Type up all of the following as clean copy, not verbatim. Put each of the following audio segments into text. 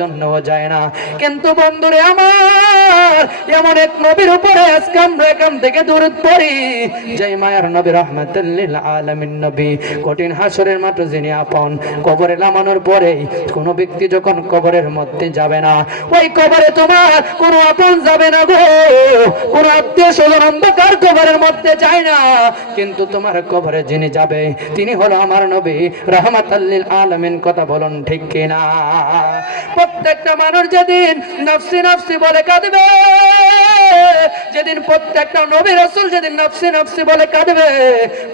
জন্য যায় না। কিন্তু বন্ধুরে আমার, এমন এক নবীর উপরে আজকে আমরা এখান থেকে দরুদ পড়ি, যে মায়ার নবী রাহমাতুল লিল আলামিন নবী, কঠিন হাসরের মাঠে যিনি আপন, কবরে নামানোর পরে কোন ব্যক্তি যখন কবরের মধ্যে যাবে না, ওই কবরে তোমার কোনো আপন যাবে না গো, কোন আত্মীয় স্বজন অন্ধকার কবরের মধ্যে যায় না, কিন্তু তোমার কবরে যিনি যাবে তিনি হলো আমার নবী রাহমাতুল লিল আলামিন। কথা বলুন ঠিক কিনা? প্রত্যেকটা মানুষ যেদিন নফসি নফসি বলে কাঁদবে, যেদিন প্রত্যেকটা নবী রাসূল যেদিন নফসি নফসি বলে কাঁদবে,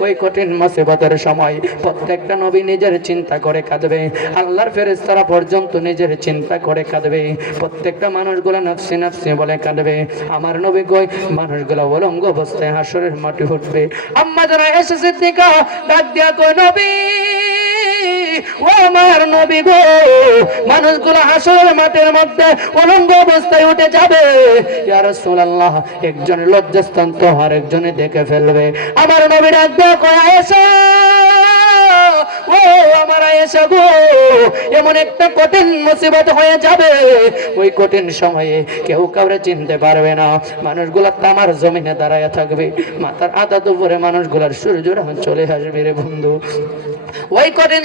ওই কঠিন মুসিবতের সময় প্রত্যেকটা নবী নিজের চিন্তা করে কাঁদবে, আল্লাহর ফেরেশতারা পর্যন্ত নিজের চিন্তা করে কাঁদবে। প্রত্যেকটা মানুষগুলো নফসি নফসি বলে কাঁদবে। আমার নবী কই মানুষগুলো উলঙ্গ অবস্থায় হাসরের মাঠে উঠবে। আম্মা যারা আয়েশা সিদ্দিকা ডাক দিয়া কই নবী, ও আমার নবী গো, মানুষগুলো হাসরের মাঠের মধ্যে উলঙ্গ অবস্থায় উঠে যাবে, ইয়া রাসূলুল্লাহ একজনের লজ্জাস্থান তো আরেকজনে দেখে ফেলবে। আমার নবী ডাক দিয়া কয় আয়েশা, ও আমার আয়েশা গো, এমন একটা কঠিন মুসিবত হয়ে যাবে, ওই কঠিন সময়ে কেউ কাউরে চিনতে পারবে না, মানুষগুলা তামার জমিনে দাঁড়ায় থাকবে, মাথার আধা দুপুরে মানুষগুলার সূর্যরা চলে আসবে রে বন্ধু। ওই কঠিন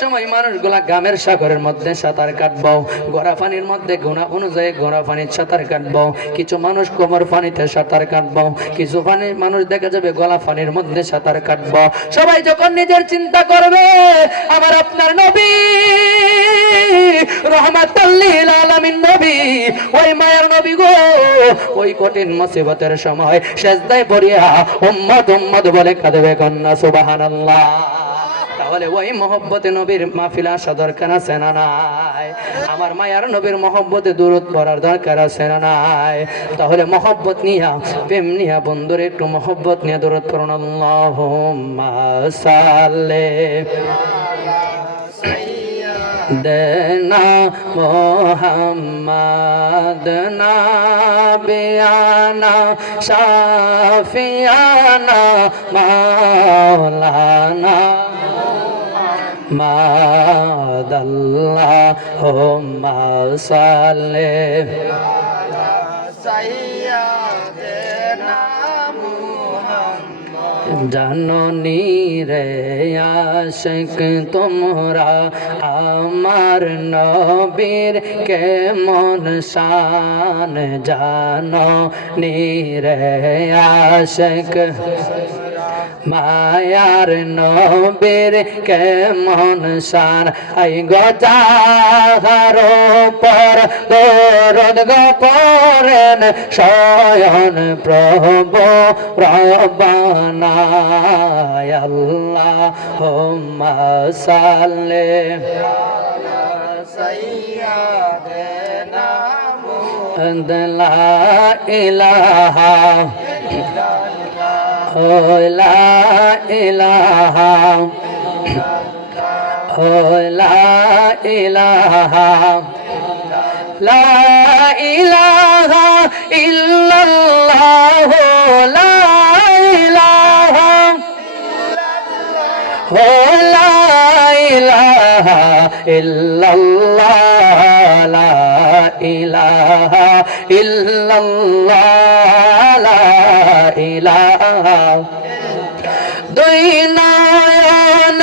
সময় মানুষগুলা গ্রামের সাগরের মধ্যে সাঁতার কাটবো, গড়া পানির মধ্যে গুণা অনুযায়ী গড়া পানির সাঁতার কাটবো, কিছু মানুষ কোমর পানিতে সাঁতার কাটবো, কিছু মানুষ দেখা যাবে গলা পানির মধ্যে সাঁতার কাটবো। সবাই যখন নিজের চিন্তা করবে, আমার আপনার নবী রাহমাতুল লিল আলামিন নবী, ওই মায়ের নবী গো, ওই কঠিন মুসিবতের সময় সেজদায় পড়িয়া উম্মত উম্মত বলে কাঁদবে, কন্যা সুবহানাল্লাহ। তাহলে ওই মহব্বতে নবীর মাহফিল আসা দরকার আছে না নাই? আমার মায়ার নবীর মহব্বতে দুরূদ পড়ার দরকার আছে না নাই? তাহলে মহব্বত নিয়া, প্রেম নিয়া বন্ধুরে একটু মহব্বত নিয়ে দুরূদ পড়ুন। আল্লাহুম্মা সাল্লি দেনা মোহাম্মদ নাবিয়ানা শাফিয়ানা মাওলানা মাদাল্লাহুম্মা সাল্লি আলা সাইয়্যিদিনা জাননী রে আশিক তোমরা আমার নবীর কেমন শান, জাননী রে আশিক মায়ার নবীর কেমন শান, আই গজাহার পর দরদ গপরেন স্বয়ন প্রভু রব্বানা আল্লাহুম্মা সাল্লি আলা সাইয়্যিদিনা মুহাম্মদ লা ইলাহা লা ইলাহা লা ইলাহা লা ইলাহা ইল্লাল্লাহ লা ইলাহা লা ইলাহা ইল্লাল্লাহ লা ইলাহা ইল্লাল্লাহ লা ইলাহা। দুই নয়ন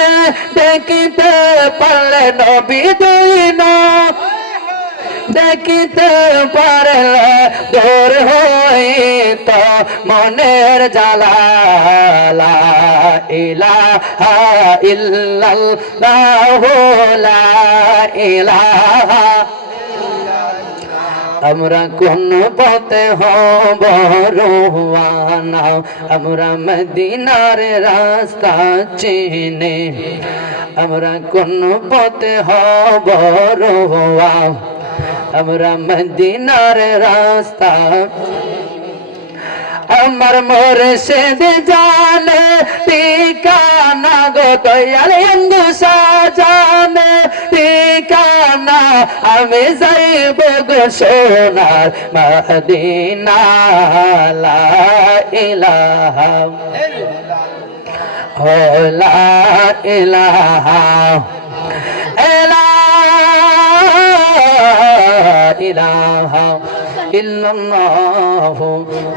দেখিতে পারলে নবী, দুই নয়ন দেখিতে পারলে দূর হইত মনের জ্বালা, লা ইলাহা ইল্লাল্লাহ লা ইলাহা। আমরা কোন পথে হব রওয়ানা, আমরা মদিনার রাস্তা চিনি, আমরা কোন পথে হব রওয়ানা, আমরা মদিনার রাস্তা। আমার মুর্শিদ জানে ঠিকানা গো, দয়াল হিন্দু সাজানে ঠিকানা, আমি যাইব গো সোনার মদিনা, লা ইলাহা লা ইলাহা ইলাহা ইল্লাল্লাহু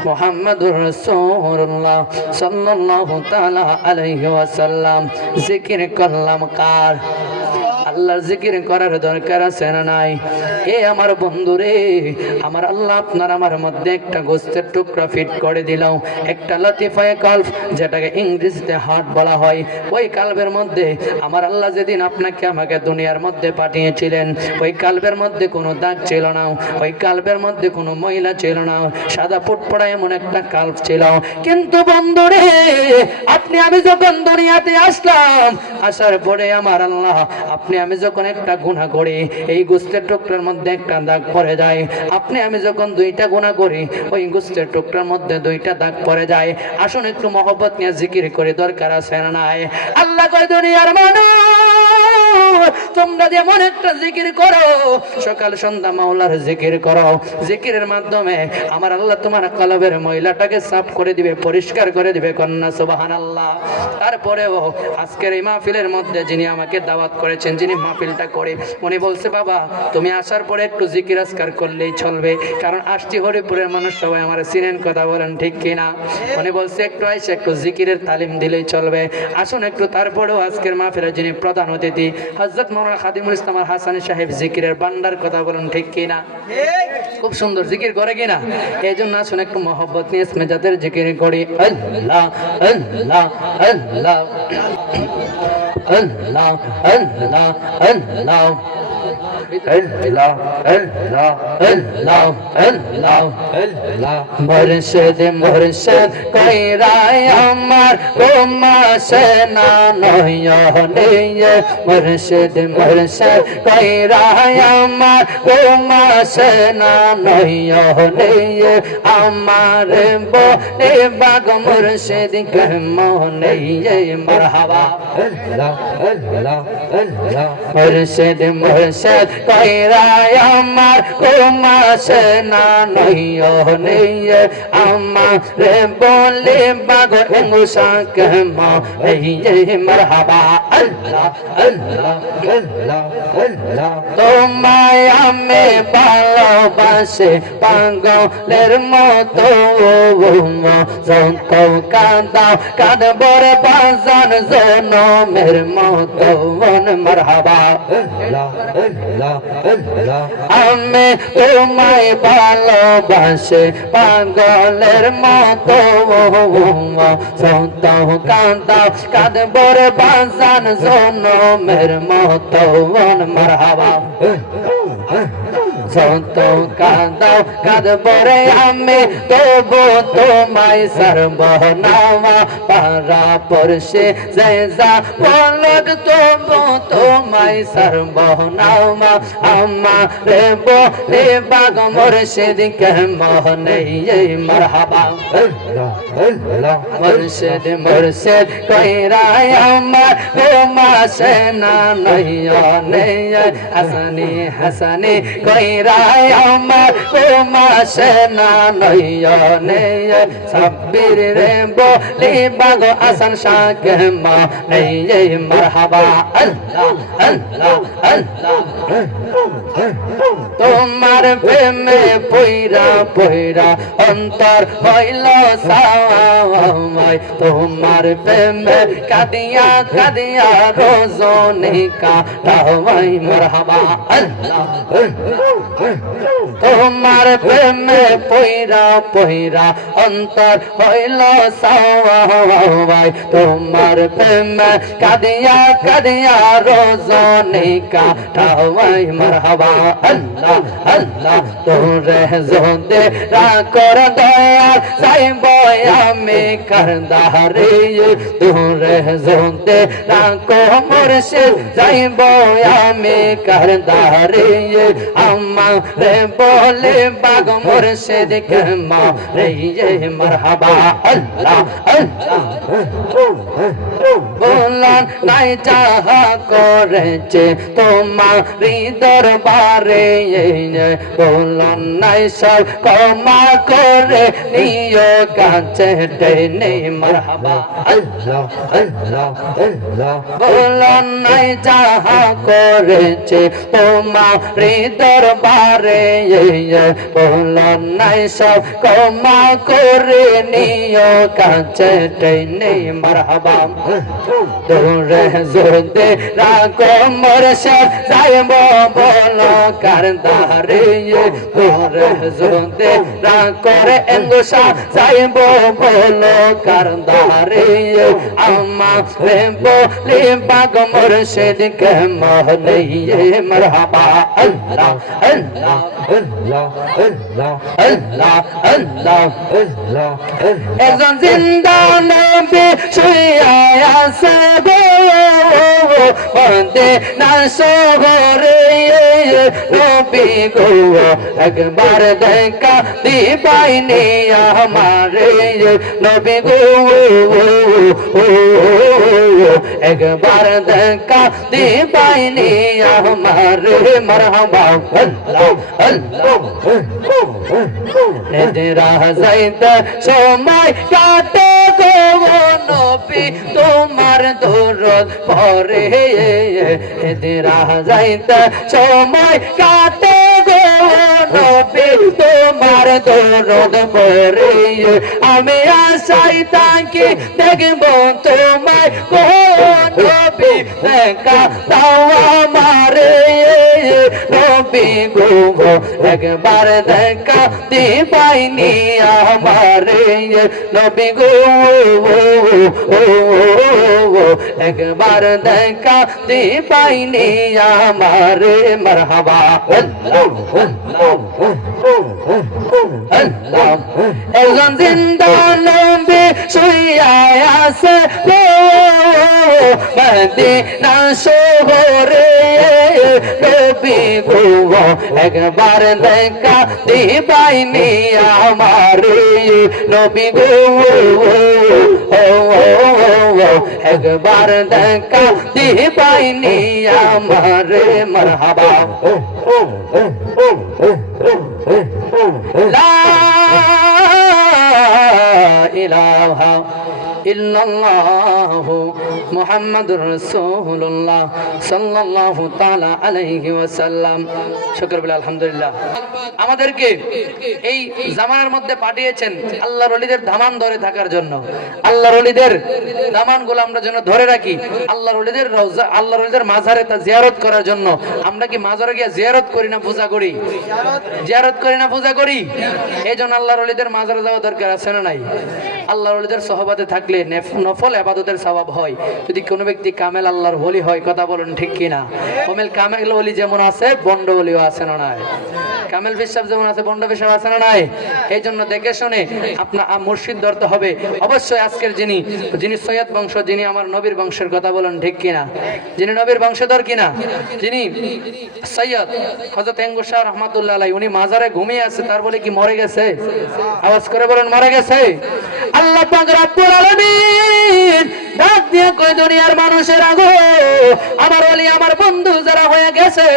মুহাম্মাদুর রাসূলুল্লাহ সাল্লাল্লাহু তাআলা আলাইহি ওয়াসাল্লাম। জিকির করলাম কার? আল্লাহর জিকির করার দরকার আছে না নাই? এ আমার বন্ধুরে, আমার আল্লাহ আপনার আমার মধ্যে একটা গোস্তের টুকরা ফিট করে দিলাম, একটা লতিফায়ে কলব, যেটাকে ইংরেজিতে হার্ট বলা হয়। ওই কালবের মধ্যে আমার আল্লাহ যেদিন আপনাকে আমাকে দুনিয়ার মধ্যে পাঠিয়েছিলেন, ওই কালবের মধ্যে কোনো দাগ ছিল না, ওই কালবের মধ্যে কোনো ময়লা ছিল না, সাদা ফুটপড়া এমন একটা কালব ছিল। কিন্তু বন্ধুরে, আপনি আমি যখন দুনিয়াতে আসলাম, আসার পরে আমার আল্লাহ আপনি আমি যখন একটা গুনাহ করি, এই গোস্তের টুকরার মধ্যে একটা দাগ পড়ে যায়। আপনি আমি যখন দুইটা গুনাহ করি, ওই গোস্তের টুকরার মধ্যে দুইটা দাগ পড়ে যায়। আসুন একটু মহব্বত নিয়ে জিকির করে, দরকার আছে না নাই? আল্লাহ কয় দুনিয়ার মানুষ, তোমরা যেমন একটা জিকির করো, সকাল সন্ধ্যা মাওলার জিকির করো, জিকিরের মাধ্যমে আমার আল্লাহ তোমার কলবের ময়লাটাকে সাফ করে দিবে, পরিষ্কার করে দিবে। কন্যা সুবহানাল্লাহ। তারপরেও আজকের এই মাহফিলের মধ্যে যিনি আমাকে দাওয়াত করেছেন, যিনি মাহফিলটা করে, উনি বলছে বাবা তুমি আসার পরে একটু জিকির আজকার করলেই চলবে, কারণ আসছি হরিপুরের মানুষ সবাই আমার চিনেন, কথা বলেন ঠিক কিনা? উনি বলছে একটু আইসে একটু জিকিরের তালিম দিলেই চলবে। আসুন একটু। তারপরেও আজকের মাহফিলের যিনি প্রধান অতিথি হযরত মাওলানা খাদিমুল ইসলাম আল হাসানী সাহেব, জিকিরের বান্ডার, কথা বলেন ঠিক কিনা? খুব সুন্দর জিকির করে কিনা? এই জন্য আসুন একটু মহব্বত নিয়ে মেজাজের জিকির করি। আল্লাহ আল্লাহ আল্লাহ আল্লাহ আল্লাহ আল্লাহ আল্লাহ আল্লাহ আল্লাহ আল্লাহ আল্লাহ। মুর্শিদ মুর্শিদ কইরাই আমার গোমাসে না নয়নে, মুর্শিদ মুর্শিদ কইরাই আমার গোমাসে না নয়নে, আমার বনে বাগ মুর্শিদ কেমনে মারহাবা। আল্লাহ আল্লাহ আল্লাহ। মুর্শিদ মুর্শিদ কইরাই আমার গোমাসে না নয়নে, আমার বলে বাগ মুসা কেমনে মারহাবা। আল্লাহ আল্লাহ আল্লাহ আল্লাহ। তোমায় আমি ভালোবাসি পাগলের মতো, যত কাঁদাও কাঁদবর বাজান জনমের মতো মারহাবা। আল্লাহ আল্লাহ আল্লাহ। আমি তোমায় ভালোবাসি পাগলের মতো, যত কাঁদাও কাঁদবর বাজান জনমের মতো মারহাবা। যত কাঁদাও কাঁদবরে আমি, তবু তোমায় সর্বনামা পারা পড়ছে যে যা বলক, তবু তোমায় সর্বনামা। আমারে বলে বাগ মুর্শিদ কেমনে মারহাবা। মুর্শিদ মুর্শিদ কইরাই আমার গোমাসে না নয়নে, হাসানি হাসানি কইরাই আমার গোমাসে না নয়নে, সাব্বির রে বলি বাগ আসান শাহ কেমনে মারহাবা। আল্লাহ আল্লাহ আল্লাহ। তোমার প্রেমে পইরা পইরা অন্তর হইল সাওয়াই, তোমার প্রেমে কাঁদিয়া কাঁদিয়া রজনী কাটাওয়াই মারহাবা। আল্লাহ তোমার প্রেমে পইরা পইরা অন্তর হইল সাওয়াই, তোমার প্রেমে কাঁদিয়া কাঁদিয়া রজনী কাটাওয়াই মারহাবা। আল্লাহ আল্লাহ। তোরে যদি রাখর দয়া যাইব আমি কারদারে, তোরে যদি রাখো মুর্শিদ যাইব আমি কারদারে, আমারে বলে বাগ মুর্শিদ কেমনে মারহাবা। আল্লাহ আল্লাহ। বলান নাই যাহা করেছে তোমার দরবারে বলন নাই সব ক্ষমা করে নিও কাছে টেনে মারহাবা আল্লাহ আল্লাহ আল্লাহ বলন নাই যাহা করেছে তোমার দরবারে বলন নাই সব ক্ষমা করে নিও কাছে টেনে মারহাবা দূরে জোরতে রাখো মুর্শিদ যাইব বলো কারদারে দূরে জোরতে রাখো রে এঙ্গুসা যাইব বলো কারদারে আমারে বলি পাক মুর্শিদ কে মহলিয়ে মারহাবা আল্লাহ আল্লাহ আল্লাহ আল্লাহ আল্লাহ আল্লাহ আল্লাহ একজন জিন্দা নবী শুইয়া আছে গো বন্দে না শহরে নবী গো একবার দেখা দিবাইনি আমারে নবী গো একবার দেখা দিবাইনি আমারে মারহাবা আল্লাহ আল্লাহ এদেরা যাইতে সময় কাটে গো নবী তোমার দরদ পরে এদেরা যাইতে সময় কাটে গো নবী তোমার দরদ পরে আমি আশাই তাকি দেখব তোমায় গো নবী দেখা দাও আমারে নবী গো একবার দেখা দিবাইনি আমারে নবী গো একবার দেখা দিবাইনি আমারে মারহাবা আল্লাহ আল্লাহ একজন জিন্দা নবী শুইয়া আছে মদিনা শহরে নবী গো একবার দেখা দিবাইনি আমারে নবী গো একবার দেখা দিবাইনি আমারে মারহাবা লা ইলাহা ইল্লাল্লাহু মুহাম্মাদুর রাসূলুল্লাহ সাল্লাল্লাহু তাআলা আলাইহি ওয়াসাল্লাম। শুকর বিল আলহামদুলিল্লাহ। আমাদেরকে এই জামানার মধ্যে পাঠিয়েছেন আল্লাহর ওলিদের দামান ধরে থাকার জন্য। আল্লাহর ওলিদের দামানগুলো আমরা যেন ধরে রাখি, আল্লাহর ওলিদের রওজা, আল্লাহর ওলিদের মাজারে তা জিয়ারত করার জন্য। আমরা কি মাজারে গিয়ে জিয়ারত করি না পূজা করি? জিয়ারত করি না পূজা করি? এইজন্য আল্লাহর ওলিদের মাজারে যাওয়া দরকার আছে না নাই? আল্লাহর ওলিদের সহবতে থাকলে নফল ইবাদতের সওয়াব হয়। যদি কোনো ব্যক্তি কামেল আল্লাহর ওলি হয়, কথা বলেন ঠিক কিনা? কামেল ওলি যেমন আছে বন্ড ওলিও আছে না নাই? কামেল পেশাব যেমন আছে বন্ড পেশাব আছে না নাই? এই জন্য দেখে শুনে আপনার মুর্শিদ ধরতে হবে অবশ্যই। আজকের যিনি সৈয়দ বংশ, যিনি আমার নবীর বংশের, কথা বলেন ঠিক কিনা? যিনি নবীর বংশধর কিনা, যিনি সৈয়দ হযরত আঙ্গুর শাহ রহমাতুল্লাহ আলাইহি, উনি মাজারে ঘুমিয়ে আছে, তার বলে কি মরে গেছে? আওয়াজ করে বলেন মরে গেছে। আল্লাহ পাক রব্বুল আলামিন ডাক দিয়ে কই দুনিয়ার মানুষের আগো আমার ওলি আমার বন্ধু যারা হয়ে গেছে,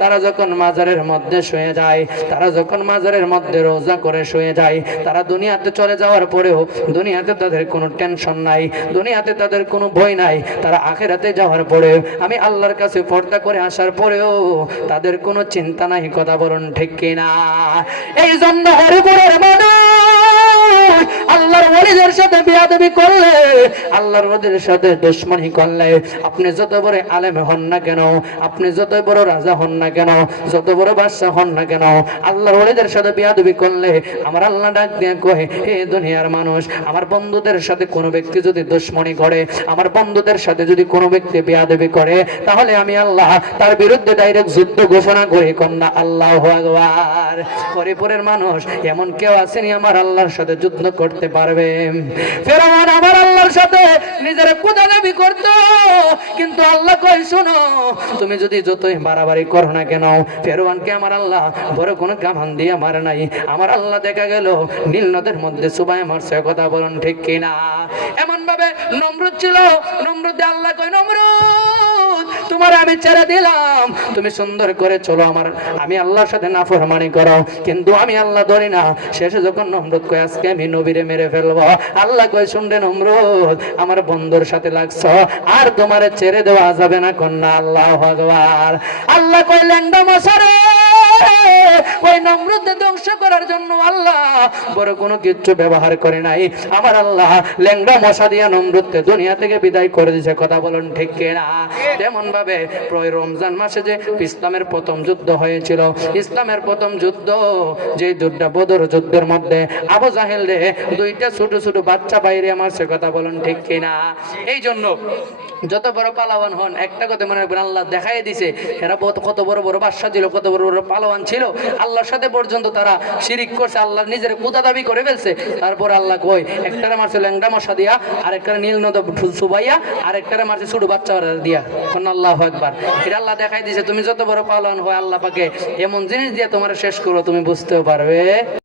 তারা যখন মাজারের মধ্যে শুয়ে যায়, তারা যখন মাজারের মধ্যে রোজা করে শুয়ে যায়, তারা দুনিয়াতে চলে যাওয়ার পরেও দুনিয়াতে তাদের কোনো টেনশন নাই, দুনিয়াতে তাদের কোনো ভয় নাই। তারা আখিরাতে যাওয়ার পরেও, আমি আল্লাহর কাছে পর্দা করে আসার পরেও তাদের কোনো চিন্তা নাই, কথা বলুন ঠিক কিনা? এই জন্য হরিপুরের মানুষ আল্লাহর ওলিদের সাথে বিয়াদবি করলে, আল্লাহর ওলিদের সাথে দুশমনি করলে, আপনি যত বড় আলেম হন না কেন, আপনি যত বড় রাজা হন না কেন, যত বড় বাদশা হন না কেন, আল্লাহর ওলিদের সাথে বিয়াদবি করলে আমার আল্লাহ ডাক দিয়ে কয়, হে দুনিয়ার মানুষ, আমার বন্ধুদের সাথে কোনো ব্যক্তি যদি দুশমনি করে, আমার বন্ধুদের সাথে যদি কোনো ব্যক্তি বিয়াদবি করে, তাহলে আমি আল্লাহ তার বিরুদ্ধে ডাইরেক্ট যুদ্ধ ঘোষণা করি। কন্যা আল্লাহু আকবার। হরিপুরের মানুষ এমন কেউ আসেনি আমার আল্লাহর সাথে যুদ্ধ পছন্দ করতে পারবে? ফেরাউন আমার আল্লাহর সাথে নিজের খোদা দাবি করত, কিন্তু আল্লাহ কই শোনো, তুমি যদি যতই বাড়াবাড়ি করো না কেন, ফেরাউনকে আমার আল্লাহ বড় কোনো কামান দিয়ে মারে নাই। আমার আল্লাহ দেখা গেল নীল নদের মধ্যে সুবাই মারছে। কথা বলুন ঠিক কিনা? এমন ভাবে নমরুদ ছিল, নমরুদ আল্লাহ কই নমরুদ তোমার আমি ছেড়ে দিলাম, তুমি সুন্দর করে চলো, আমি আল্লাহর সাথে নাফরমানি করো, কিন্তু আমি আল্লাহ ধরি না। শেষে যখন নমরুদ কয় আজকে আমি নবীরে মেরে ফেলবো, আল্লাহ কয় শুনরে নমরুদ আমার বন্ধুর সাথে লাগছো, আর তোমারে ছেড়ে দেওয়া যাবে না। কন্যা আল্লাহু আকবার। আল্লাহ কয় ল্যাংড়া মশারে, ওই নমরুদকে ধ্বংস করার জন্য আল্লাহ বড় কোনো কিছু ব্যবহার করে নাই। আমার আল্লাহ ল্যাংড়া মশা দিয়া নমরুদকে দুনিয়া থেকে বিদায় করে দিয়েছে। কথা বলুন ঠিক কিনা? তেমন ভাবে প্রায় রমজান মাসে যে ইসলামের প্রথম যুদ্ধ হয়েছিল, ইসলামের প্রথম যুদ্ধ, যে যুদ্ধটা বদর যুদ্ধের মধ্যে আবু জাহেল রে দুইটা ছোট ছোট বাচ্চা বাইরে মারছে। কথা বলুন ঠিক কিনা? এই জন্য যত বড় পালাওয়ান হন, একটা কথা মনে রাখবেন, আল্লাহ দেখাই দিছে এরা কত বড় বড় বাদশা ছিল, কত বড় বড় পালাওয়ান ছিল, আল্লাহর সাথে পর্যন্ত তারা শিরিক করছে, আল্লাহ নিজের খোদা দাবি করে ফেলছে। তারপর আল্লাহ কই একটারে মারছে ল্যাংড়া মশা দিয়া, আরেকটারে নীল নদ সুবাইয়া, আরেকটারে মারছে ছোট বাচ্চা দিয়া। কোন আল্লাহু আকবার। এটা আল্লাহ দেখাই দিছে তুমি যত বড় পালাওয়ান হয়, আল্লাহ পাকে এমন জিনিস দিয়ে তোমার শেষ করো তুমি বুঝতেও পারবে।